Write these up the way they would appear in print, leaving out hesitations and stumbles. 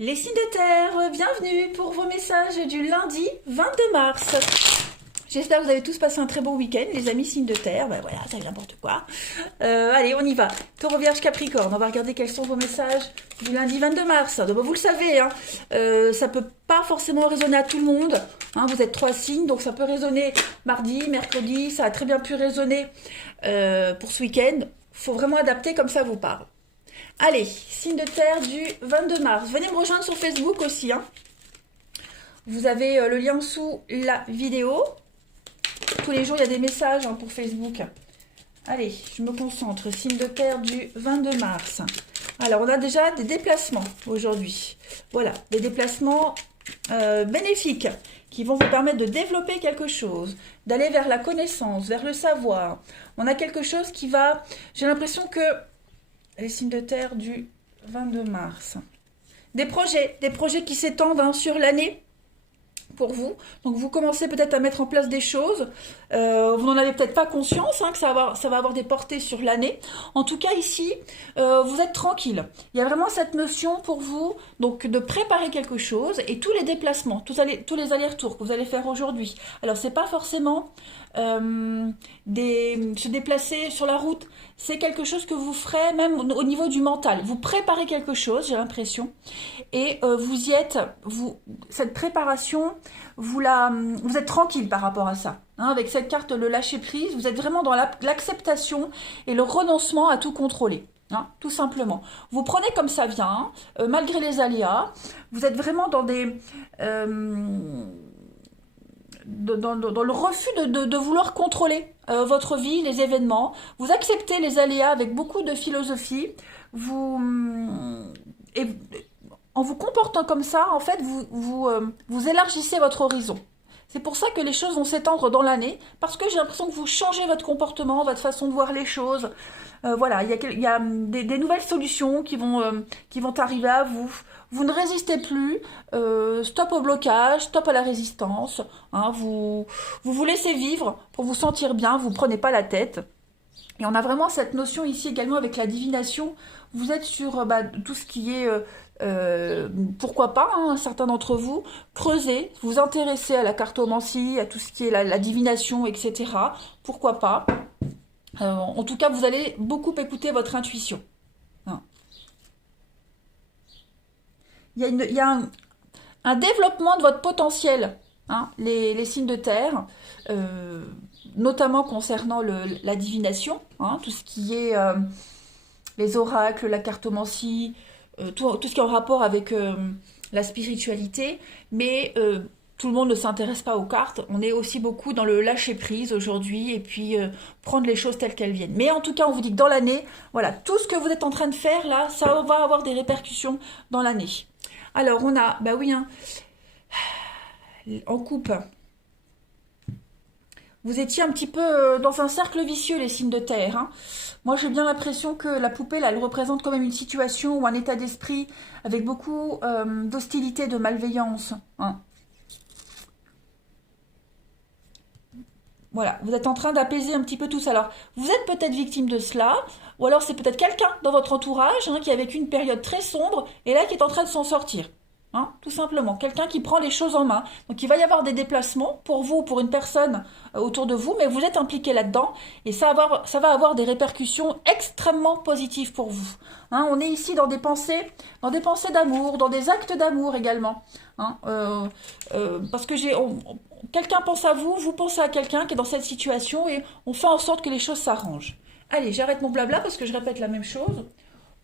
Les signes de terre, bienvenue pour vos messages du lundi 22 mars. J'espère que vous avez tous passé un très bon week-end, les amis signes de terre. Ben voilà, ça n'importe quoi. Allez, on y va. Taureau, Vierge, Capricorne. On va regarder quels sont vos messages du lundi 22 mars. Donc, vous le savez, hein, ça peut pas forcément résonner à tout le monde. Hein, vous êtes 3 signes, donc ça peut résonner mardi, mercredi. Ça a très bien pu résonner pour ce week-end. Faut vraiment adapter comme ça vous parle. Allez, signe de terre du 22 mars. Venez me rejoindre sur Facebook aussi. Hein. Vous avez le lien sous la vidéo. Tous les jours, il y a des messages pour Facebook. Allez, je me concentre. Signe de terre du 22 mars. Alors, on a déjà des déplacements aujourd'hui. Voilà, des déplacements bénéfiques qui vont vous permettre de développer quelque chose, d'aller vers la connaissance, vers le savoir. On a quelque chose qui va... J'ai l'impression que... Les signes de terre du 22 mars. Des projets qui s'étendent sur l'année pour vous. Donc vous commencez peut-être à mettre en place des choses. Vous n'en avez peut-être pas conscience que ça va avoir des portées sur l'année. En tout cas ici, vous êtes tranquille. Il y a vraiment cette notion pour vous donc de préparer quelque chose et tous les déplacements, tous les allers-retours que vous allez faire aujourd'hui. Alors c'est pas forcément se déplacer sur la route. C'est quelque chose que vous ferez même au niveau du mental. Vous préparez quelque chose, j'ai l'impression, et vous y êtes. Cette préparation, vous êtes tranquille par rapport à ça. Hein, avec cette carte, le lâcher prise, vous êtes vraiment dans l'acceptation et le renoncement à tout contrôler. Hein, tout simplement. Vous prenez comme ça vient, malgré les aléas. Vous êtes vraiment dans des... dans le refus de vouloir contrôler votre vie, les événements. Vous acceptez les aléas avec beaucoup de philosophie. Et en vous comportant comme ça, en fait, vous élargissez votre horizon. C'est pour ça que les choses vont s'étendre dans l'année, parce que j'ai l'impression que vous changez votre comportement, votre façon de voir les choses. Voilà, il y a des nouvelles solutions qui vont arriver à vous. Vous ne résistez plus. Stop au blocage, stop à la résistance. Hein, vous laissez vivre pour vous sentir bien, vous ne prenez pas la tête. Et on a vraiment cette notion ici également avec la divination. Vous êtes sur tout ce qui est... pourquoi pas, certains d'entre vous, creusez, vous intéressez à la cartomancie, à tout ce qui est la divination, etc. Pourquoi pas. En tout cas, vous allez beaucoup écouter votre intuition. Hein. Il y a un développement de votre potentiel, les signes de terre, notamment concernant la divination, tout ce qui est les oracles, la cartomancie, tout ce qui est en rapport avec la spiritualité, mais tout le monde ne s'intéresse pas aux cartes. On est aussi beaucoup dans le lâcher prise aujourd'hui et puis prendre les choses telles qu'elles viennent. Mais en tout cas, on vous dit que dans l'année, voilà, tout ce que vous êtes en train de faire là, ça va avoir des répercussions dans l'année. Alors on a, bah oui, en coupe. Vous étiez un petit peu dans un cercle vicieux, les signes de terre. Hein. Moi, j'ai bien l'impression que la poupée, là, elle représente quand même une situation ou un état d'esprit avec beaucoup d'hostilité, de malveillance. Hein. Voilà, vous êtes en train d'apaiser un petit peu tout ça. Alors, vous êtes peut-être victime de cela, ou alors c'est peut-être quelqu'un dans votre entourage qui a vécu une période très sombre et là qui est en train de s'en sortir. Hein, tout simplement, quelqu'un qui prend les choses en main. Donc il va y avoir des déplacements pour vous, pour une personne autour de vous, mais vous êtes impliqué là-dedans et ça va avoir des répercussions extrêmement positives pour vous. Hein, on est ici dans des pensées d'amour, dans des actes d'amour également. Hein, parce que quelqu'un pense à vous, vous pensez à quelqu'un qui est dans cette situation et on fait en sorte que les choses s'arrangent. Allez, j'arrête mon blabla parce que je répète la même chose.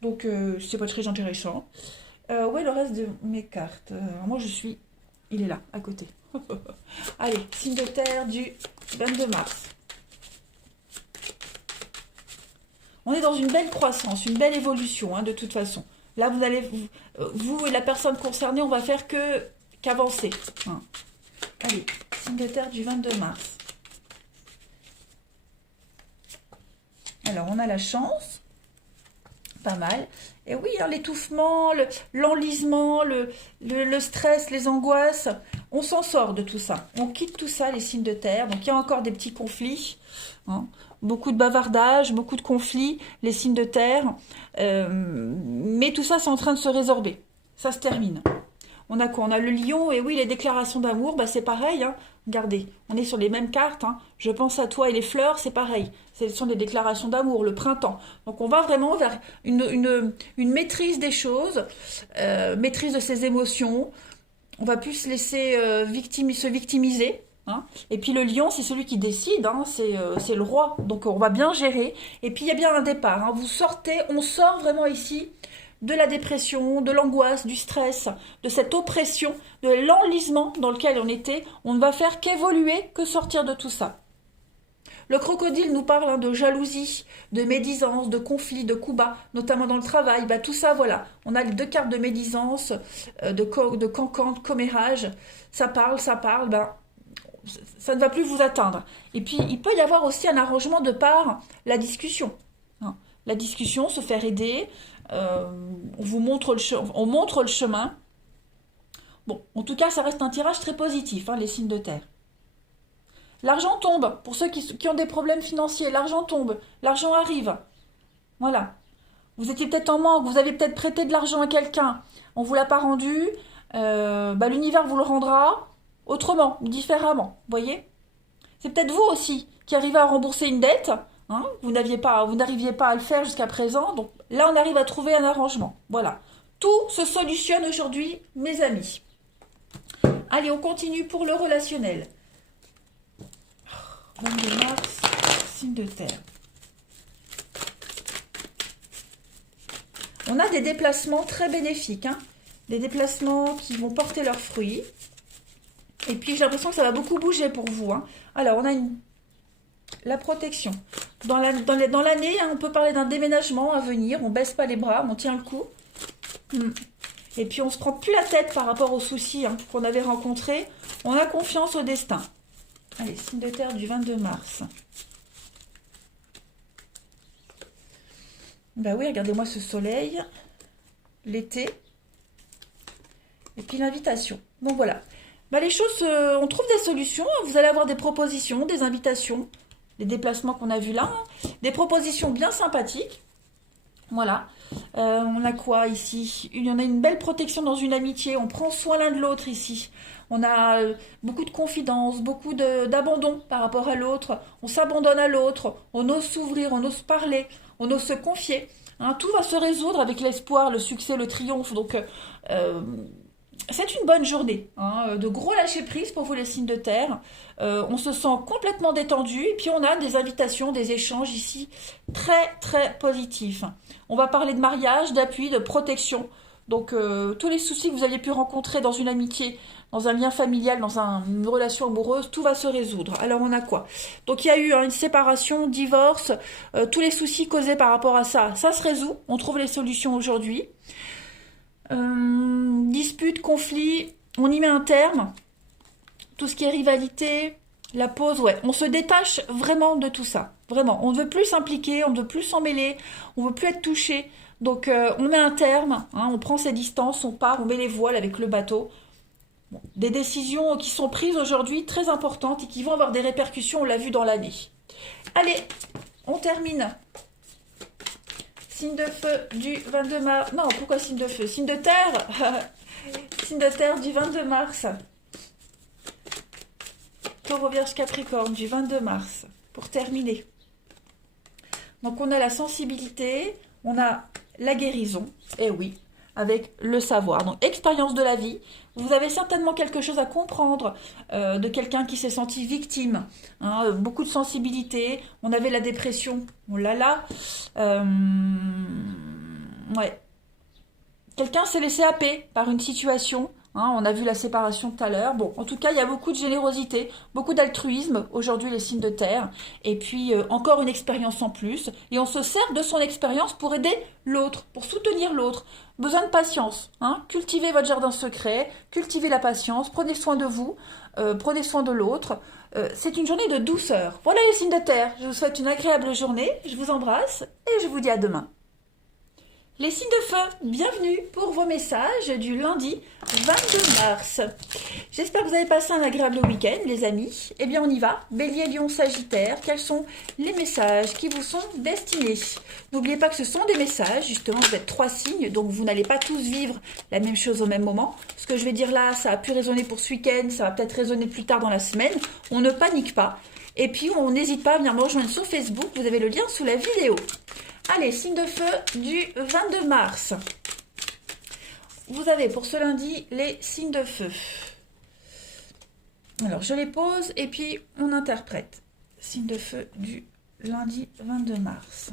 Donc c'est pas très intéressant. Où est le reste de mes cartes moi, il est là, à côté. Allez, signe de terre du 22 mars. On est dans une belle croissance, une belle évolution, de toute façon. Là, vous et la personne concernée, on va faire qu'avancer. Hein. Allez, signe de terre du 22 mars. Alors, on a la chance. Pas mal. Et oui, l'étouffement, l'enlisement, le stress, les angoisses, on s'en sort de tout ça. On quitte tout ça, les signes de terre. Donc il y a encore des petits conflits, beaucoup de bavardage, beaucoup de conflits, les signes de terre. Mais tout ça, c'est en train de se résorber. ça se termine. On a quoi? On a le lion, et oui, les déclarations d'amour, bah c'est pareil, hein. Regardez, on est sur les mêmes cartes, hein. Je pense à toi et les fleurs, c'est pareil. Ce sont des déclarations d'amour, le printemps. Donc on va vraiment vers une maîtrise des choses, maîtrise de ses émotions. On va plus se laisser se victimiser. Hein. Et puis le lion, c'est celui qui décide, hein. C'est le roi. Donc on va bien gérer. Et puis il y a bien un départ. Hein. Vous sortez, on sort vraiment ici de la dépression, de l'angoisse, du stress, de cette oppression, de l'enlisement dans lequel on était. On ne va faire qu'évoluer, que sortir de tout ça. Le crocodile nous parle, hein, de jalousie, de médisance, de conflit, de coups bas, notamment dans le travail. Bah, tout ça, voilà. On a les 2 cartes de médisance, de cancan, de commérage. Ça parle, ben, ça ne va plus vous atteindre. Et puis, il peut y avoir aussi un arrangement de par la discussion. Hein. La discussion, se faire aider, on montre le chemin. Bon, en tout cas, ça reste un tirage très positif, hein, les signes de terre. L'argent tombe, pour ceux qui ont des problèmes financiers, l'argent tombe, l'argent arrive. Voilà. Vous étiez peut-être en manque, vous avez peut-être prêté de l'argent à quelqu'un, on ne vous l'a pas rendu, l'univers vous le rendra autrement, différemment, voyez. C'est peut-être vous aussi qui arrivez à rembourser une dette, hein, vous n'arriviez pas à le faire jusqu'à présent, donc là on arrive à trouver un arrangement, voilà. Tout se solutionne aujourd'hui, mes amis. Allez, on continue pour le relationnel. 22 mars, signe de terre. On a des déplacements très bénéfiques, hein, des déplacements qui vont porter leurs fruits. Et puis j'ai l'impression que ça va beaucoup bouger pour vous. Hein. Alors on a la protection. Dans l'année, hein, on peut parler d'un déménagement à venir. On ne baisse pas les bras, on tient le coup. Et puis on ne se prend plus la tête par rapport aux soucis, hein, qu'on avait rencontrés. On a confiance au destin. Allez, signe de terre du 22 mars. Ben oui, regardez-moi ce soleil. L'été. Et puis l'invitation. Bon, voilà. Ben les choses, on trouve des solutions. Vous allez avoir des propositions, des invitations. Les déplacements qu'on a vus là. Hein. Des propositions bien sympathiques. Voilà. On a quoi ici? On a une belle protection dans une amitié. On prend soin l'un de l'autre ici. On a beaucoup de confidence, beaucoup d'abandon par rapport à l'autre. On s'abandonne à l'autre. On ose s'ouvrir, on ose parler, on ose se confier. Hein, tout va se résoudre avec l'espoir, le succès, le triomphe. Donc, c'est une bonne journée. Hein, de gros lâcher-prise pour vous les signes de terre. On se sent complètement détendu. Et puis, on a des invitations, des échanges ici très, très positifs. On va parler de mariage, d'appui, de protection. Donc, tous les soucis que vous aviez pu rencontrer dans une amitié, dans un lien familial, dans une relation amoureuse, tout va se résoudre. Alors, on a quoi? Donc, il y a eu une séparation, divorce, tous les soucis causés par rapport à ça, ça se résout. On trouve les solutions aujourd'hui. Dispute, conflit, on y met un terme. Tout ce qui est rivalité, la pause, ouais. On se détache vraiment de tout ça. Vraiment. On ne veut plus s'impliquer, on ne veut plus s'en mêler, on ne veut plus être touché. Donc, on met un terme, hein, on prend ses distances, on part, on met les voiles avec le bateau. Bon, des décisions qui sont prises aujourd'hui, très importantes, et qui vont avoir des répercussions, on l'a vu dans l'année. Allez, on termine. Signe de feu du 22 mars. Non, pourquoi signe de feu? Signe de terre. Signe de terre du 22 mars. Taureau, Vierge, Capricorne du 22 mars. Pour terminer. Donc, on a la sensibilité, on a la guérison, et oui, avec le savoir. Donc, expérience de la vie. Vous avez certainement quelque chose à comprendre de quelqu'un qui s'est senti victime. Hein, beaucoup de sensibilité. On avait la dépression. Oh là là. Ouais. Quelqu'un s'est laissé happer par une situation. Hein, on a vu la séparation tout à l'heure. Bon, en tout cas, il y a beaucoup de générosité, beaucoup d'altruisme, aujourd'hui les signes de terre. Et puis, encore une expérience en plus. Et on se sert de son expérience pour aider l'autre, pour soutenir l'autre. Besoin de patience. Hein, cultivez votre jardin secret, cultivez la patience, prenez soin de vous, prenez soin de l'autre. C'est une journée de douceur. Voilà les signes de terre. Je vous souhaite une agréable journée. Je vous embrasse et je vous dis à demain. Les signes de feu, bienvenue pour vos messages du lundi 22 mars. J'espère que vous avez passé un agréable week-end, les amis. Eh bien, on y va. Bélier, Lion, Sagittaire, quels sont les messages qui vous sont destinés? N'oubliez pas que ce sont des messages, justement, vous êtes 3 signes, donc vous n'allez pas tous vivre la même chose au même moment. Ce que je vais dire là, ça a pu résonner pour ce week-end, ça va peut-être résonner plus tard dans la semaine. On ne panique pas. Et puis, on n'hésite pas à venir me rejoindre sur Facebook, vous avez le lien sous la vidéo. Allez, signe de feu du 22 mars. Vous avez pour ce lundi les signes de feu. Alors, je les pose et puis on interprète. Signe de feu du lundi 22 mars.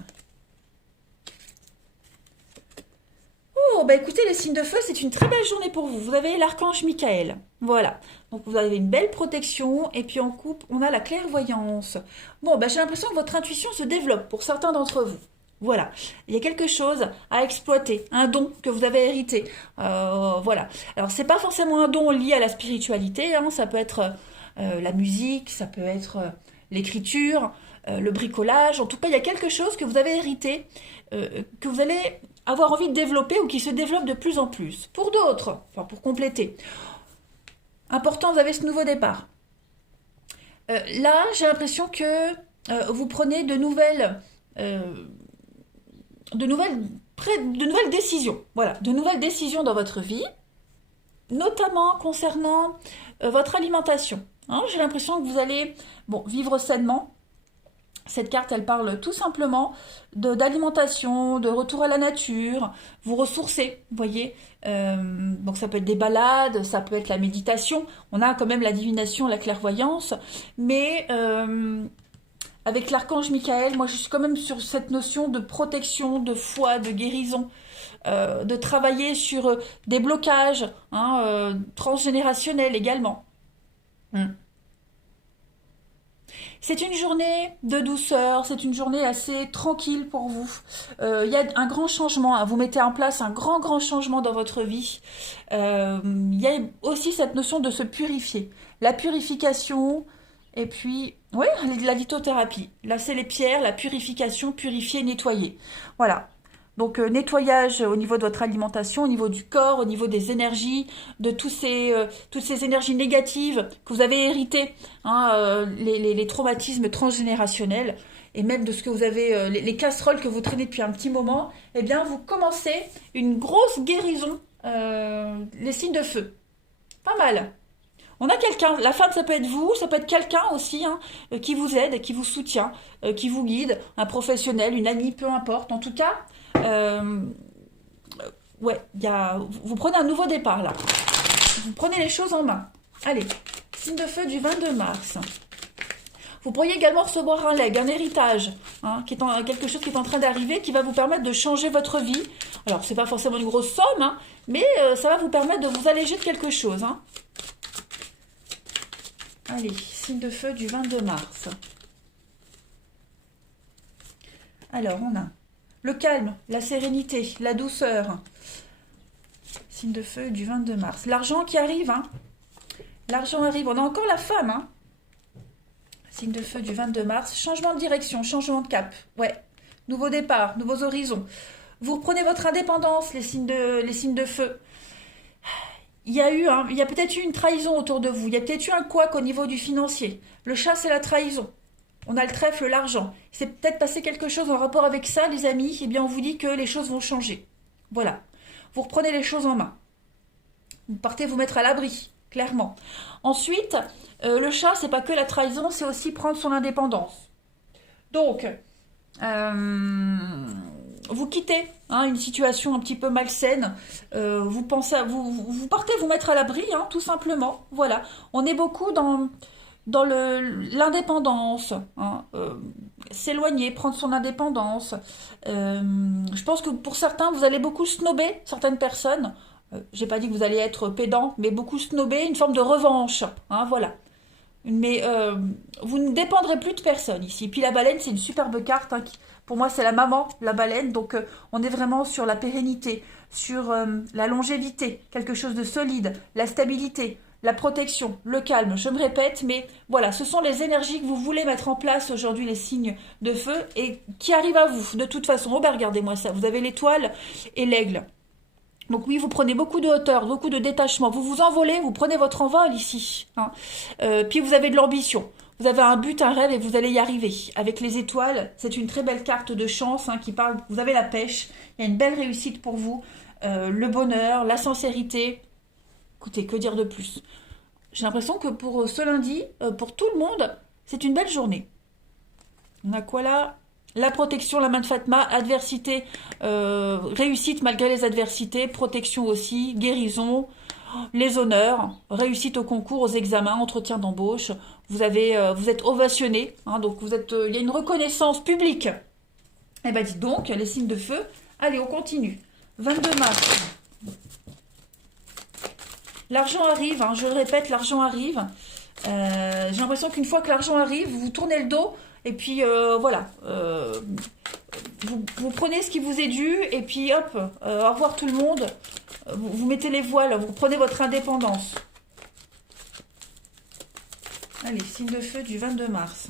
Oh, bah écoutez, les signes de feu, c'est une très belle journée pour vous. Vous avez l'archange Michael. Voilà. Donc, vous avez une belle protection. Et puis, en couple, on a la clairvoyance. Bon, bah j'ai l'impression que votre intuition se développe pour certains d'entre vous. Voilà, il y a quelque chose à exploiter, un don que vous avez hérité. Voilà. Alors, c'est pas forcément un don lié à la spiritualité, hein. Ça peut être la musique, ça peut être l'écriture, le bricolage. En tout cas, il y a quelque chose que vous avez hérité, que vous allez avoir envie de développer ou qui se développe de plus en plus. Pour d'autres, enfin pour compléter, important, vous avez ce nouveau départ. Là, j'ai l'impression que vous prenez de nouvelles décisions. Voilà, de nouvelles décisions dans votre vie, notamment concernant votre alimentation. Hein, j'ai l'impression que vous allez vivre sainement. Cette carte, elle parle tout simplement d'alimentation, de retour à la nature, vous ressourcer, vous voyez. Donc ça peut être des balades, ça peut être la méditation. On a quand même la divination, la clairvoyance, mais avec l'archange Michael, moi je suis quand même sur cette notion de protection, de foi, de guérison, de travailler sur des blocages transgénérationnels également. C'est une journée de douceur, c'est une journée assez tranquille pour vous. Il y a un grand changement, hein. Vous mettez en place un grand changement dans votre vie. Il y a aussi cette notion de se purifier. La purification, et puis, ouais, la lithothérapie. Là, c'est les pierres, la purification, purifier, nettoyer. Voilà. Donc, nettoyage au niveau de votre alimentation, au niveau du corps, au niveau des énergies, de toutes ces énergies négatives que vous avez héritées, hein, les traumatismes transgénérationnels, et même de ce que vous avez, les casseroles que vous traînez depuis un petit moment, eh bien, vous commencez une grosse guérison, les signes de feu. Pas mal. On a quelqu'un, la femme ça peut être vous, ça peut être quelqu'un aussi hein, qui vous aide, qui vous soutient, qui vous guide, un professionnel, une amie, peu importe. En tout cas, ouais, vous prenez un nouveau départ là. Vous prenez les choses en main. Allez, signe de feu du 22 mars. Vous pourriez également recevoir un legs, un héritage, hein, quelque chose qui est en train d'arriver, qui va vous permettre de changer votre vie. Alors, c'est pas forcément une grosse somme, hein, mais ça va vous permettre de vous alléger de quelque chose. Hein. Allez, signe de feu du 22 mars. Alors, on a le calme, la sérénité, la douceur. Signe de feu du 22 mars. L'argent qui arrive, hein. L'argent arrive. On a encore la femme, hein. Signe de feu du 22 mars. Changement de direction, changement de cap. Ouais. Nouveau départ, nouveaux horizons. Vous reprenez votre indépendance, les signes de feu. Il y a peut-être eu une trahison autour de vous. Il y a peut-être eu un couac au niveau du financier. Le chat, c'est la trahison. On a le trèfle, l'argent. C'est peut-être passé quelque chose en rapport avec ça, les amis. Eh bien, on vous dit que les choses vont changer. Voilà. Vous reprenez les choses en main. Vous partez vous mettre à l'abri, clairement. Ensuite, le chat, c'est pas que la trahison, c'est aussi prendre son indépendance. Donc, vous quittez une situation un petit peu malsaine, vous partez vous mettre à l'abri, tout simplement. Voilà, on est beaucoup dans l'indépendance, s'éloigner, prendre son indépendance. Je pense que pour certains, vous allez beaucoup snobber certaines personnes. J'ai pas dit que vous allez être pédant, mais beaucoup snobber, une forme de revanche. Voilà. Mais vous ne dépendrez plus de personne ici. Puis la baleine, c'est une superbe carte. Pour moi, c'est la maman, la baleine. Donc, on est vraiment sur la pérennité, sur la longévité, quelque chose de solide, la stabilité, la protection, le calme, je me répète, mais voilà, ce sont les énergies que vous voulez mettre en place aujourd'hui, les signes de feu, et qui arrivent à vous, de toute façon. Oh ben regardez-moi ça, vous avez l'étoile et l'aigle. Donc oui, vous prenez beaucoup de hauteur, beaucoup de détachement, vous vous envolez, vous prenez votre envol ici. Hein. Puis vous avez de l'ambition, vous avez un but, un rêve et vous allez y arriver. Avec les étoiles, c'est une très belle carte de chance qui parle, vous avez la pêche, il y a une belle réussite pour vous, le bonheur, la sincérité. Écoutez, que dire de plus? J'ai l'impression que pour ce lundi, pour tout le monde, c'est une belle journée. On a quoi là? La protection, la main de Fatma, adversité, réussite malgré les adversités, protection aussi, guérison, les honneurs, réussite au concours, aux examens, entretien d'embauche. Vous êtes ovationné, donc il y a une reconnaissance publique. Eh ben dites donc, les signes de feu. Allez, on continue. 22 mars. L'argent arrive, je le répète, l'argent arrive. J'ai l'impression qu'une fois que l'argent arrive, vous tournez le dos et puis voilà. Vous prenez ce qui vous est dû et puis hop, au revoir tout le monde. Vous mettez les voiles, vous prenez votre indépendance. Allez, signe de feu du 22 mars.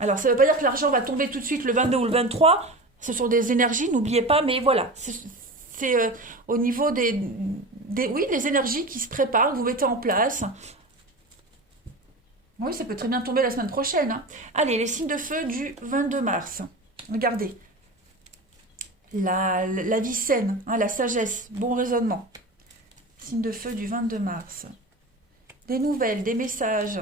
Alors, ça ne veut pas dire que l'argent va tomber tout de suite le 22 ou le 23. Ce sont des énergies, n'oubliez pas, mais voilà. C'est au niveau des énergies qui se préparent, que vous mettez en place. Oui, ça peut très bien tomber la semaine prochaine. Allez, les signes de feu du 22 mars. Regardez. La vie saine, la sagesse, bon raisonnement. Signe de feu du 22 mars. Des nouvelles, des messages.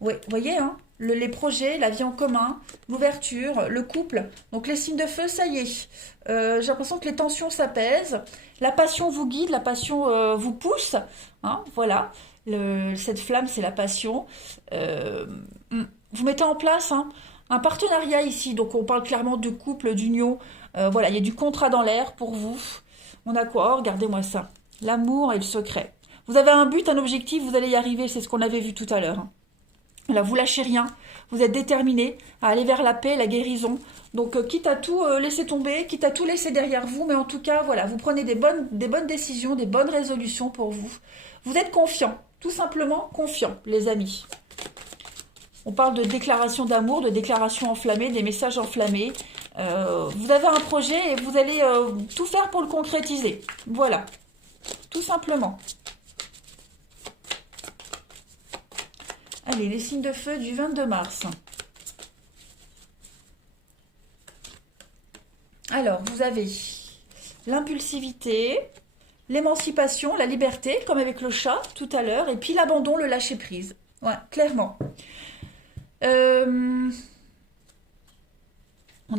Oui, vous voyez, les projets, la vie en commun, l'ouverture, le couple. Donc les signes de feu, ça y est. J'ai l'impression que les tensions s'apaisent. La passion vous guide, la passion vous pousse. Voilà. Cette flamme, c'est la passion. Vous mettez en place un partenariat ici. Donc on parle clairement de couple, d'union. Voilà, il y a du contrat dans l'air pour vous. On a quoi? Oh, regardez-moi ça. L'amour et le secret. Vous avez un but, un objectif, vous allez y arriver. C'est ce qu'on avait vu tout à l'heure. Là, vous lâchez rien. Vous êtes déterminé à aller vers la paix, la guérison. Donc, quitte à tout laisser tomber, quitte à tout laisser derrière vous, mais en tout cas, voilà, vous prenez des bonnes décisions, des bonnes résolutions pour vous. Vous êtes confiant, tout simplement confiant, les amis. On parle de déclaration d'amour, de déclaration enflammée, des messages enflammés. Vous avez un projet et vous allez tout faire pour le concrétiser. Voilà, tout simplement. Allez, les signes de feu du 22 mars. Alors, vous avez l'impulsivité, l'émancipation, la liberté, comme avec le chat tout à l'heure, et puis l'abandon, le lâcher-prise. Ouais, clairement. On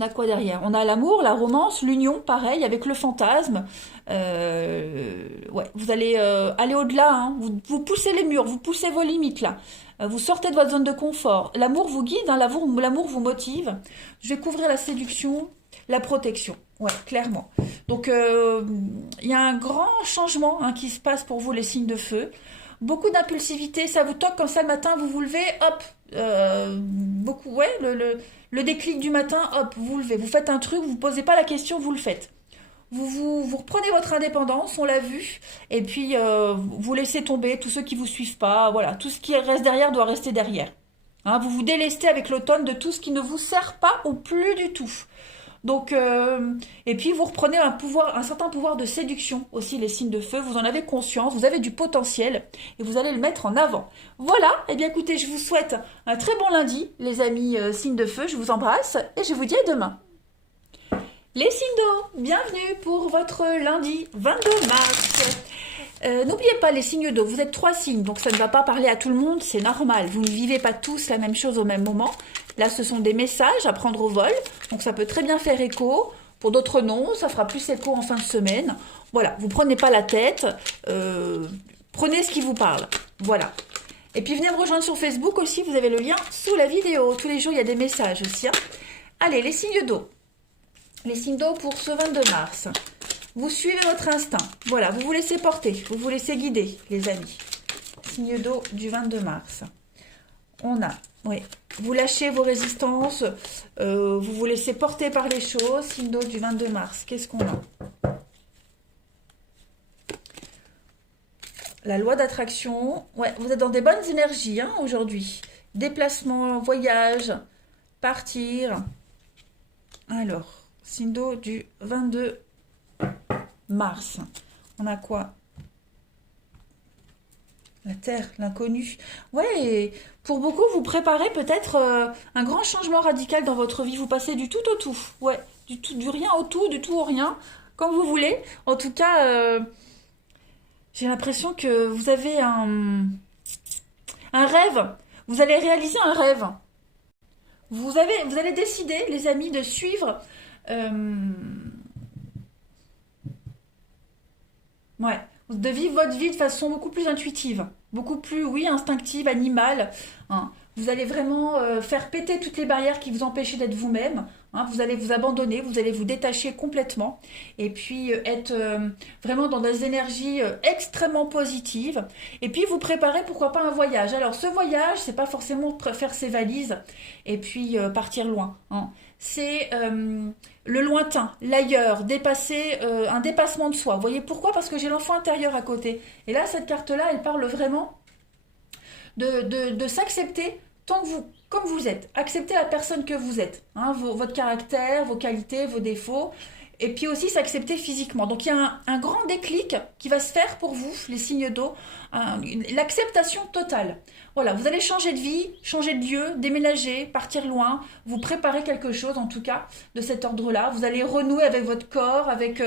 a quoi derrière? On a l'amour, la romance, l'union, pareil, avec le fantasme. Ouais, vous allez aller au-delà, vous poussez les murs, vous poussez vos limites là. Vous sortez de votre zone de confort. L'amour vous guide, l'amour vous motive. Je vais couvrir la séduction, la protection. Ouais, clairement. Donc, il y a un grand changement qui se passe pour vous, les signes de feu. Beaucoup d'impulsivité, ça vous toque comme ça le matin, vous vous levez, hop, beaucoup, ouais, le déclic du matin, hop, vous vous levez, vous faites un truc, vous ne posez pas la question, vous le faites. Vous reprenez votre indépendance, on l'a vu, et puis vous laissez tomber tous ceux qui ne vous suivent pas, voilà, tout ce qui reste derrière doit rester derrière. Vous vous délestez avec l'automne de tout ce qui ne vous sert pas ou plus du tout. Donc, et puis vous reprenez un certain pouvoir de séduction aussi, les signes de feu, vous en avez conscience, vous avez du potentiel et vous allez le mettre en avant. Voilà, et bien écoutez, je vous souhaite un très bon lundi, les amis signes de feu, je vous embrasse et je vous dis à demain. Les signes d'eau, bienvenue pour votre lundi 22 mars. N'oubliez pas les signes d'eau, vous êtes 3 signes, donc ça ne va pas parler à tout le monde, c'est normal, vous ne vivez pas tous la même chose au même moment. Là, ce sont des messages à prendre au vol, donc ça peut très bien faire écho. Pour d'autres non, ça fera plus écho en fin de semaine. Voilà, vous prenez pas la tête, prenez ce qui vous parle. Voilà. Et puis venez me rejoindre sur Facebook aussi, vous avez le lien sous la vidéo. Tous les jours, il y a des messages aussi. Allez, les signes d'eau. Les signes d'eau pour ce 22 mars. Vous suivez votre instinct. Voilà, vous vous laissez porter, vous vous laissez guider, les amis. Signe d'eau du 22 mars. On a, oui, vous lâchez vos résistances, vous vous laissez porter par les choses. Signe d'eau du 22 mars. Qu'est-ce qu'on a? La loi d'attraction. Ouais, vous êtes dans des bonnes énergies hein, aujourd'hui. Déplacement, voyage, partir. Alors, signe d'eau du 22 mars. On a quoi? La Terre, l'inconnu. Ouais, et pour beaucoup, vous préparez peut-être un grand changement radical dans votre vie. Vous passez du tout au tout. Ouais, du tout, du rien au tout, du tout au rien, comme vous voulez. En tout cas, j'ai l'impression que vous avez un rêve. Vous allez réaliser un rêve. Vous allez décider, les amis, de suivre. euh, Ouais, de vivre votre vie de façon beaucoup plus intuitive, beaucoup plus, oui, instinctive, animale. Hein. Vous allez vraiment faire péter toutes les barrières qui vous empêchaient d'être vous-même. Hein. Vous allez vous abandonner, vous allez vous détacher complètement et puis être vraiment dans des énergies extrêmement positives. Et puis vous préparez pourquoi pas un voyage. Alors ce voyage, c'est pas forcément faire ses valises et puis partir loin. Hein. C'est le lointain, l'ailleurs, dépasser, un dépassement de soi. Vous voyez pourquoi? Parce que j'ai l'enfant intérieur à côté. Et là, cette carte-là, elle parle vraiment de s'accepter tant que vous, comme vous êtes. Accepter la personne que vous êtes. Hein, votre caractère, vos qualités, vos défauts. Et puis aussi s'accepter physiquement. Donc il y a un grand déclic qui va se faire pour vous, les signes d'eau, l'acceptation totale. Voilà, vous allez changer de vie, changer de lieu, déménager, partir loin, vous préparez quelque chose en tout cas de cet ordre-là. Vous allez renouer avec votre corps, avec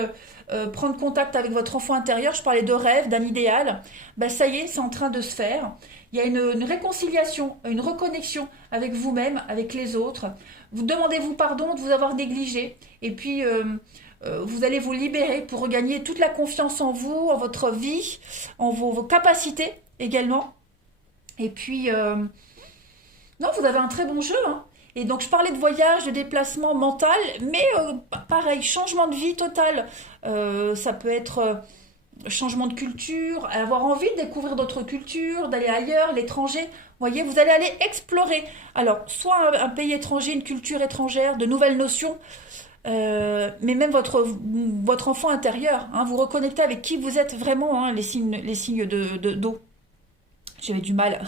prendre contact avec votre enfant intérieur. Je parlais de rêve, d'un idéal. Ben, ça y est, c'est en train de se faire. Il y a une réconciliation, une reconnexion avec vous-même, avec les autres. Vous demandez-vous pardon de vous avoir négligé. Et puis, vous allez vous libérer pour regagner toute la confiance en vous, en votre vie, en vos capacités également. Et puis, non, vous avez un très bon jeu. Hein. Et donc, je parlais de voyage, de déplacement mental, mais pareil, changement de vie total. Ça peut être changement de culture, avoir envie de découvrir d'autres cultures, d'aller ailleurs, l'étranger. Vous voyez, vous allez aller explorer. Alors, soit un pays étranger, une culture étrangère, de nouvelles notions, mais même votre enfant intérieur. Hein, vous reconnectez avec qui vous êtes vraiment, hein, les signes d'eau. J'avais du mal.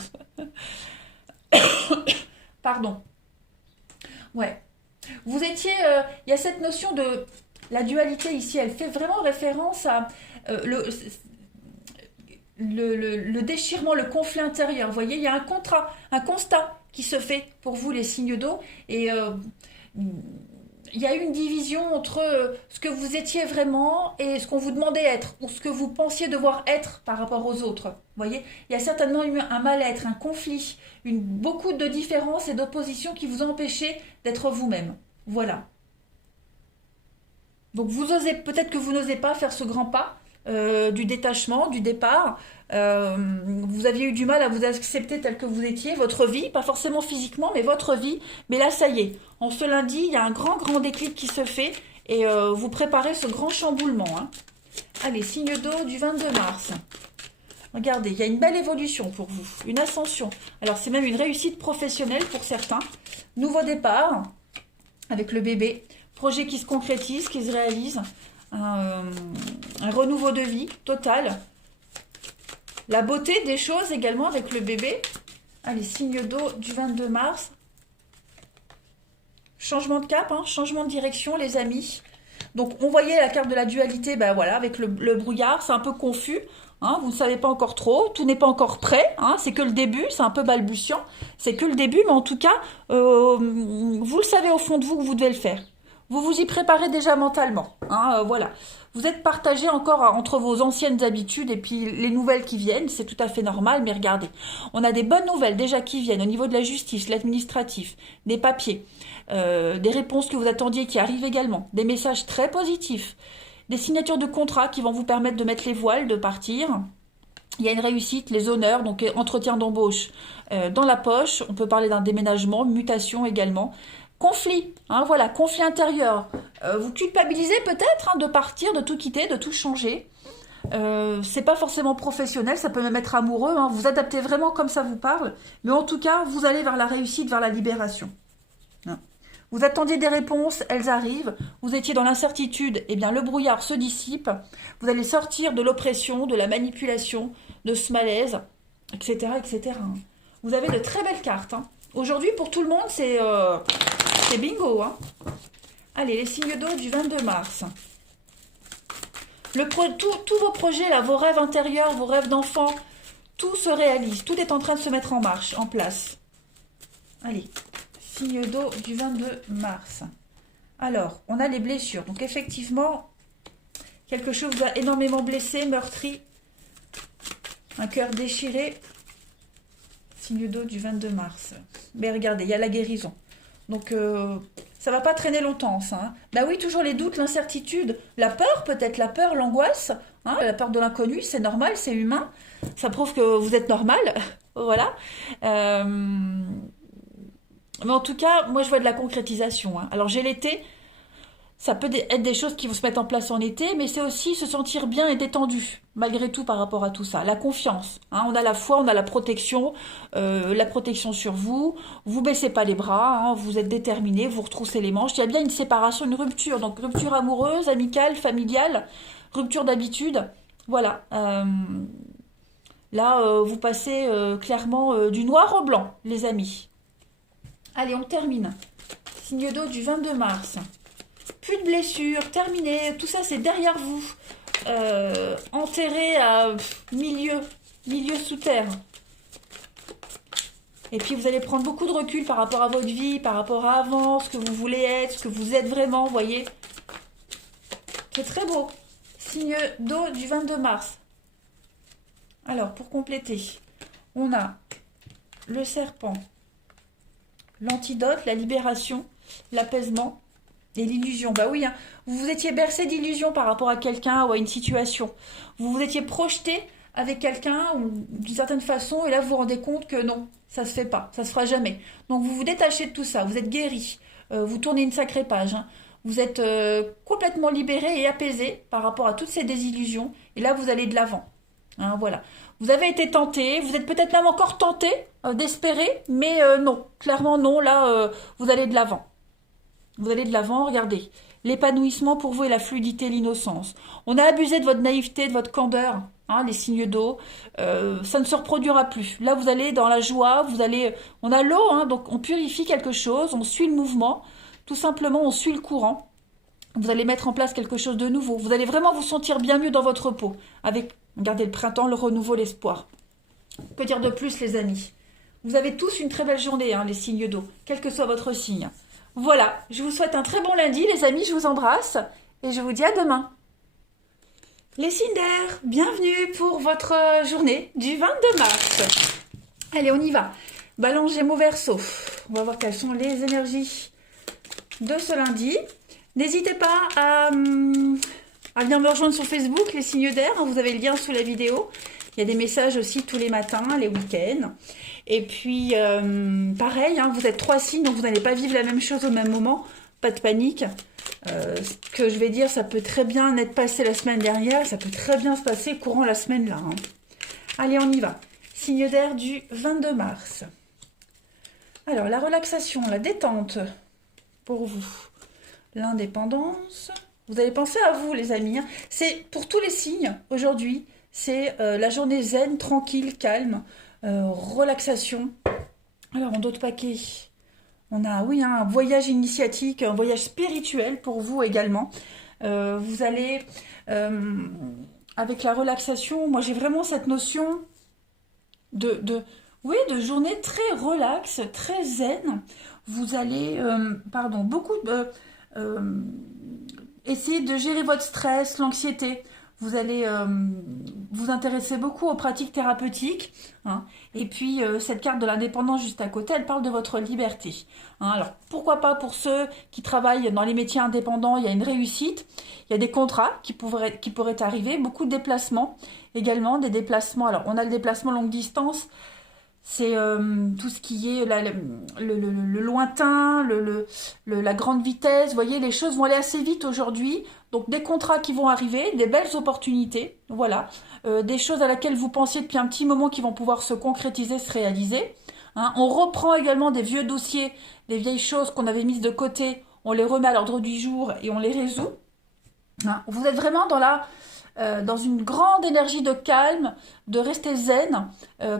Pardon. Ouais. Vous étiez. Il y a cette notion de la dualité ici. Elle fait vraiment référence à le déchirement, le conflit intérieur. Vous voyez, il y a un constat qui se fait pour vous, les signes d'eau. Et il y a eu une division entre ce que vous étiez vraiment et ce qu'on vous demandait être, ou ce que vous pensiez devoir être par rapport aux autres. Vous voyez, il y a certainement eu un mal-être, un conflit, beaucoup de différences et d'oppositions qui vous ont empêché d'être vous-même. Voilà. Donc peut-être que vous n'osez pas faire ce grand pas du détachement, du départ. Vous aviez eu du mal à vous accepter tel que vous étiez, votre vie, pas forcément physiquement, mais votre vie. Mais là, ça y est. En ce lundi, il y a un grand déclic qui se fait et vous préparez ce grand chamboulement. Hein. Allez, signe d'eau du 22 mars. Regardez, il y a une belle évolution pour vous, une ascension. Alors, c'est même une réussite professionnelle pour certains. Nouveau départ avec le bébé. Projet qui se concrétise, qui se réalise. Un renouveau de vie total. La beauté des choses également avec le bébé. Allez, signe d'eau du 22 mars. Changement de cap, hein, changement de direction, les amis. Donc, on voyait la carte de la dualité, ben voilà, avec le brouillard, c'est un peu confus. Hein, vous ne savez pas encore trop, tout n'est pas encore prêt. Hein, c'est que le début, c'est un peu balbutiant. C'est que le début, mais en tout cas, vous le savez au fond de vous que vous devez le faire. Vous vous y préparez déjà mentalement. Hein, voilà. Vous êtes partagé encore entre vos anciennes habitudes et puis les nouvelles qui viennent. C'est tout à fait normal, mais regardez. On a des bonnes nouvelles déjà qui viennent au niveau de la justice, l'administratif, des papiers, des réponses que vous attendiez qui arrivent également, des messages très positifs, des signatures de contrats qui vont vous permettre de mettre les voiles, de partir. Il y a une réussite, les honneurs, donc entretien d'embauche dans la poche. On peut parler d'un déménagement, mutation également. Conflit, hein, voilà, conflit intérieur. Vous culpabilisez peut-être hein, de partir, de tout quitter, de tout changer. C'est pas forcément professionnel, ça peut même être amoureux. Hein, vous adaptez vraiment comme ça vous parle. Mais en tout cas, vous allez vers la réussite, vers la libération. Hein. Vous attendiez des réponses, elles arrivent. Vous étiez dans l'incertitude, eh bien le brouillard se dissipe. Vous allez sortir de l'oppression, de la manipulation, de ce malaise, etc., etc. Vous avez de très belles cartes. Hein. Aujourd'hui, pour tout le monde, c'est bingo. Hein. Allez, les signes d'eau du 22 mars. Tous vos projets, là, vos rêves intérieurs, vos rêves d'enfants, tout se réalise. Tout est en train de se mettre en marche, en place. Allez, signe d'eau du 22 mars. Alors, on a les blessures. Donc, effectivement, quelque chose vous a énormément blessé, meurtri. Un cœur déchiré. Signe d'eau du 22 mars. Mais regardez, il y a la guérison. Donc, ça va pas traîner longtemps, ça. Hein. Bah oui, toujours les doutes, l'incertitude, la peur peut-être, la peur, l'angoisse. Hein, la peur de l'inconnu, c'est normal, c'est humain. Ça prouve que vous êtes normal. Voilà. Mais en tout cas, moi, je vois de la concrétisation. Hein. Alors, j'ai l'été. Ça peut être des choses qui vont se mettre en place en été, mais c'est aussi se sentir bien et détendu, malgré tout par rapport à tout ça. La confiance, hein, on a la foi, on a la protection sur vous. Vous baissez pas les bras, hein, vous êtes déterminé, vous retroussez les manches. Il y a bien une séparation, une rupture, donc rupture amoureuse, amicale, familiale, rupture d'habitude. Voilà. Là, vous passez clairement du noir au blanc, les amis. Allez, on termine. Signe d'eau du 22 mars. Plus de blessures, terminé, tout ça c'est derrière vous. Enterré à milieu sous terre. Et puis vous allez prendre beaucoup de recul par rapport à votre vie, par rapport à avant, ce que vous voulez être, ce que vous êtes vraiment, vous voyez. C'est très beau. Signe d'eau du 22 mars. Alors, pour compléter, on a le serpent, l'antidote, la libération, l'apaisement, et l'illusion, bah oui, hein. Vous vous étiez bercé d'illusions par rapport à quelqu'un ou à une situation. Vous vous étiez projeté avec quelqu'un d'une certaine façon et là vous vous rendez compte que non, ça se fait pas, ça se fera jamais. Donc vous vous détachez de tout ça, vous êtes guéri, vous tournez une sacrée page. Hein. Vous êtes complètement libéré et apaisé par rapport à toutes ces désillusions et là vous allez de l'avant. Hein, voilà. Vous avez été tenté, vous êtes peut-être même encore tenté d'espérer, mais non, clairement non, là vous allez de l'avant. Vous allez de l'avant, regardez. L'épanouissement pour vous et la fluidité, l'innocence. On a abusé de votre naïveté, de votre candeur, hein, les signes d'eau. Ça ne se reproduira plus. Là, vous allez dans la joie, on a l'eau, hein, donc on purifie quelque chose, on suit le mouvement. Tout simplement, on suit le courant. Vous allez mettre en place quelque chose de nouveau. Vous allez vraiment vous sentir bien mieux dans votre peau. Avec, regardez, le printemps, le renouveau, l'espoir. Que dire de plus, les amis? Vous avez tous une très belle journée, hein, les signes d'eau, quel que soit votre signe. Voilà, je vous souhaite un très bon lundi, les amis, je vous embrasse et je vous dis à demain. Les signes d'air, bienvenue pour votre journée du 22 mars. Allez, on y va. Balance, Gémeaux, Verseau. On va voir quelles sont les énergies de ce lundi. N'hésitez pas à venir me rejoindre sur Facebook, les signes d'air. Vous avez le lien sous la vidéo. Il y a des messages aussi tous les matins, les week-ends. Et puis, pareil, hein, vous êtes 3 signes, donc vous n'allez pas vivre la même chose au même moment. Pas de panique. Ce que je vais dire, ça peut très bien être passé la semaine dernière. Ça peut très bien se passer courant la semaine là. Hein. Allez, on y va. Signe d'air du 22 mars. Alors, la relaxation, la détente pour vous. L'indépendance. Vous allez penser à vous, les amis. Hein. C'est pour tous les signes aujourd'hui. C'est la journée zen, tranquille, calme, relaxation. Alors, en d'autres paquets, on a, oui, un voyage initiatique, un voyage spirituel pour vous également. Vous allez, avec la relaxation, moi j'ai vraiment cette notion de journée très relaxe, très zen. Vous allez, essayer de gérer votre stress, l'anxiété. Vous allez vous intéresser beaucoup aux pratiques thérapeutiques. Hein. Et puis, cette carte de l'indépendance juste à côté, elle parle de votre liberté. Hein. Alors, pourquoi pas pour ceux qui travaillent dans les métiers indépendants, il y a une réussite. Il y a des contrats qui pourraient arriver, beaucoup de déplacements également, des déplacements. Alors, on a le déplacement longue distance. C'est tout ce qui est le lointain, la grande vitesse. Vous voyez, les choses vont aller assez vite aujourd'hui. Donc, des contrats qui vont arriver, des belles opportunités. Voilà. Des choses à laquelle vous pensiez depuis un petit moment qui vont pouvoir se concrétiser, se réaliser. hein. On reprend également des vieux dossiers, des vieilles choses qu'on avait mises de côté, on les remet à l'ordre du jour et on les résout. Hein. Vous êtes vraiment dans une grande énergie de calme, de rester zen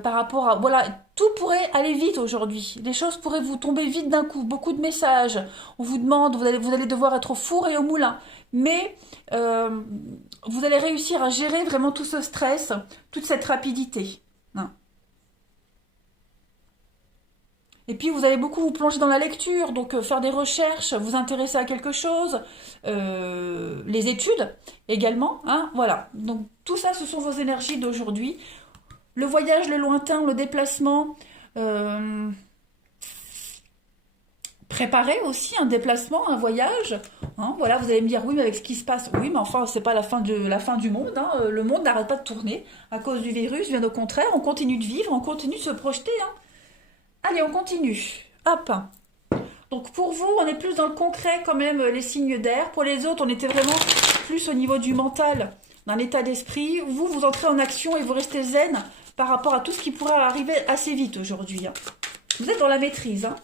par rapport à... Voilà, tout pourrait aller vite aujourd'hui. Les choses pourraient vous tomber vite d'un coup. Beaucoup de messages. On vous demande, vous allez devoir être au four et au moulin. Mais vous allez réussir à gérer vraiment tout ce stress, toute cette rapidité. Hein. Et puis vous allez beaucoup vous plonger dans la lecture, donc faire des recherches, vous intéresser à quelque chose, les études également, hein, voilà. Donc tout ça, ce sont vos énergies d'aujourd'hui. Le voyage, le lointain, le déplacement, préparer aussi un déplacement, un voyage. Hein, voilà, vous allez me dire oui, mais avec ce qui se passe, oui, mais enfin, c'est pas la fin du monde. Hein, le monde n'arrête pas de tourner à cause du virus. Bien au contraire, on continue de vivre, on continue de se projeter. Hein. Allez, on continue. Hop. Donc pour vous, on est plus dans le concret quand même, les signes d'air. Pour les autres, on était vraiment plus au niveau du mental, d'un état d'esprit. Vous, vous entrez en action et vous restez zen par rapport à tout ce qui pourrait arriver assez vite aujourd'hui. Hein. Vous êtes dans la maîtrise. Hein.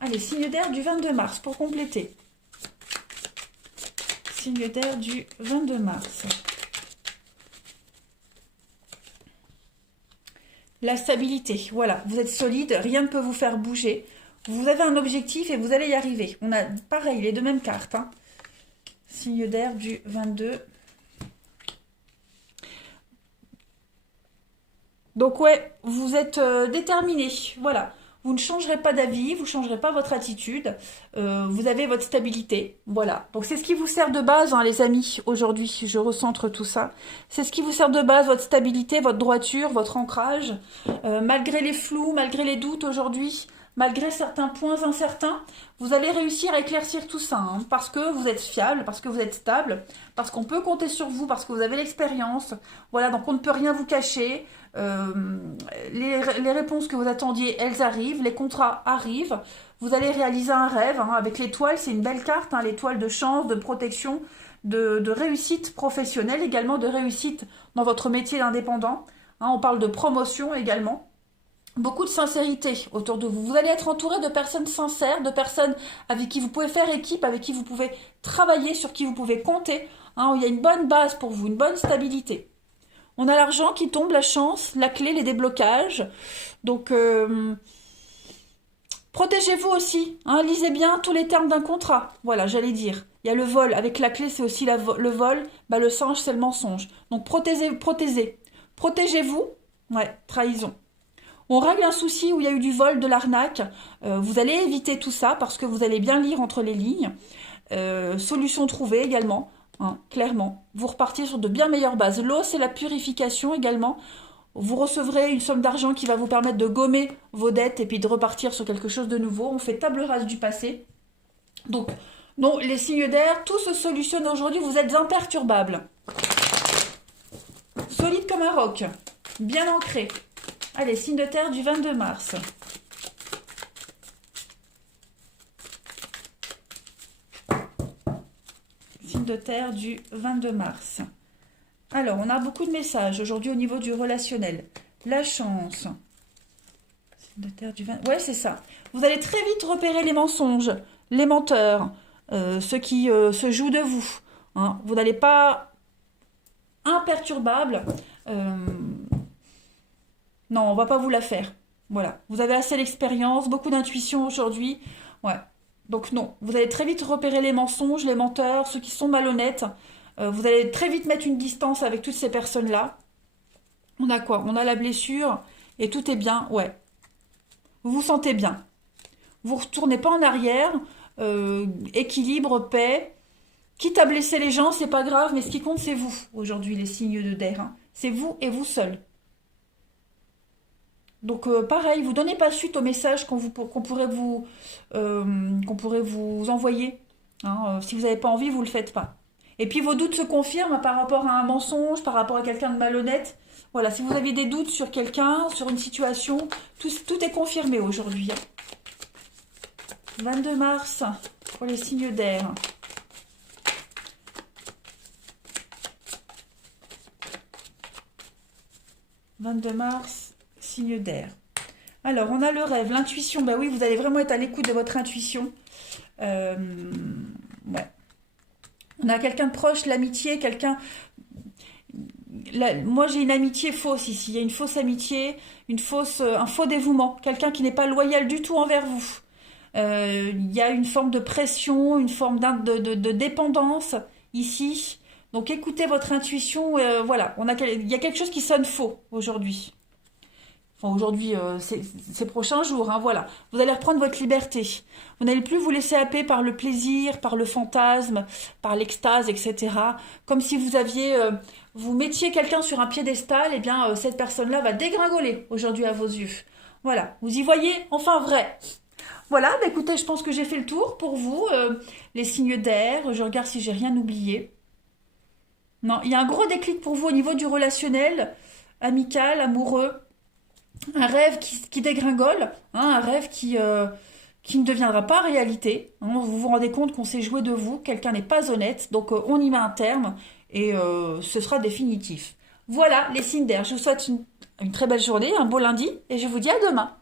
Allez, signe d'air du 22 mars pour compléter. Signe d'air du 22 mars. La stabilité, voilà, vous êtes solide, rien ne peut vous faire bouger. Vous avez un objectif et vous allez y arriver. On a pareil, les deux mêmes cartes. Hein. Signe d'air du 22. Donc ouais, vous êtes déterminé, voilà. Vous ne changerez pas d'avis, vous ne changerez pas votre attitude. Vous avez votre stabilité, voilà. Donc c'est ce qui vous sert de base, hein, les amis, aujourd'hui. Je recentre tout ça. C'est ce qui vous sert de base, votre stabilité, votre droiture, votre ancrage. Malgré les flous, malgré les doutes aujourd'hui, malgré certains points incertains, vous allez réussir à éclaircir tout ça, hein, parce que vous êtes fiable, parce que vous êtes stable, parce qu'on peut compter sur vous, parce que vous avez l'expérience. Voilà, donc on ne peut rien vous cacher. Les réponses que vous attendiez, elles arrivent, les contrats arrivent, vous allez réaliser un rêve, hein, avec l'étoile, c'est une belle carte, hein, l'étoile de chance, de protection, de réussite professionnelle, également de réussite dans votre métier d'indépendant, hein, on parle de promotion également, beaucoup de sincérité autour de vous, vous allez être entouré de personnes sincères, de personnes avec qui vous pouvez faire équipe, avec qui vous pouvez travailler, sur qui vous pouvez compter, hein, où il y a une bonne base pour vous, une bonne stabilité. On a l'argent qui tombe, la chance, la clé, les déblocages. Donc, protégez-vous aussi. Hein, lisez bien tous les termes d'un contrat. Voilà, j'allais dire. Il y a le vol. Avec la clé, c'est aussi le vol. Bah, le singe, c'est le mensonge. Donc, protégez-vous. Ouais, trahison. On règle un souci où il y a eu du vol, de l'arnaque. Vous allez éviter tout ça parce que vous allez bien lire entre les lignes. Solution trouvée également. Hein, clairement, vous repartez sur de bien meilleures bases. L'eau, c'est la purification également. Vous recevrez une somme d'argent qui va vous permettre de gommer vos dettes et puis de repartir sur quelque chose de nouveau. On fait table rase du passé. Donc, non, les signes d'air, tout se solutionne aujourd'hui. Vous êtes imperturbables. Solide comme un roc. Bien ancré. Allez, signe de terre du 22 mars. De terre du 22 mars. Alors, on a beaucoup de messages aujourd'hui au niveau du relationnel. La chance. De terre du 20... Ouais, c'est ça. Vous allez très vite repérer les mensonges, les menteurs, ceux qui se jouent de vous. Hein. Vous n'allez pas imperturbable. Non, on va pas vous la faire. Voilà. Vous avez assez d'expérience, beaucoup d'intuition aujourd'hui. Ouais. Donc non, vous allez très vite repérer les mensonges, les menteurs, ceux qui sont malhonnêtes. Vous allez très vite mettre une distance avec toutes ces personnes-là. On a quoi? On a la blessure et tout est bien, ouais. Vous vous sentez bien. Vous ne retournez pas en arrière. Équilibre, paix. Quitte à blesser les gens, c'est pas grave, mais ce qui compte, c'est vous, aujourd'hui, les signes de d'air. Hein. C'est vous et vous seul. Donc pareil, vous donnez pas suite aux messages qu'on pourrait vous envoyer. Hein, si vous n'avez pas envie, vous le faites pas. Et puis vos doutes se confirment par rapport à un mensonge, par rapport à quelqu'un de malhonnête. Voilà, si vous avez des doutes sur quelqu'un, sur une situation, tout est confirmé aujourd'hui. 22 mars pour les signes d'air. « 22 mars, signe d'air. Alors, on a le rêve, l'intuition. Bah oui, vous allez vraiment être à l'écoute de votre intuition. Euh, ouais. On a quelqu'un de proche, l'amitié, quelqu'un... Moi, j'ai une amitié fausse ici. Il y a une fausse amitié, un faux dévouement. Quelqu'un qui n'est pas loyal du tout envers vous. Il y a une forme de pression, une forme de dépendance ici. Donc, écoutez votre intuition. Voilà, il y a quelque chose qui sonne faux aujourd'hui. Enfin, aujourd'hui, ces prochains jours, hein, voilà. Vous allez reprendre votre liberté. Vous n'allez plus vous laisser happer par le plaisir, par le fantasme, par l'extase, etc. Comme si vous mettiez quelqu'un sur un piédestal, et bien, cette personne-là va dégringoler aujourd'hui à vos yeux. Voilà, vous y voyez enfin vrai. Voilà, bah écoutez, je pense que j'ai fait le tour pour vous. Les signes d'air, je regarde si j'ai rien oublié. Non, il y a un gros déclic pour vous au niveau du relationnel, amical, amoureux. Un rêve qui dégringole, hein, un rêve qui ne deviendra pas réalité. Hein. Vous vous rendez compte qu'on s'est joué de vous, quelqu'un n'est pas honnête, donc on y met un terme et ce sera définitif. Voilà les signes d'air. Je vous souhaite une très belle journée, un beau lundi et je vous dis à demain.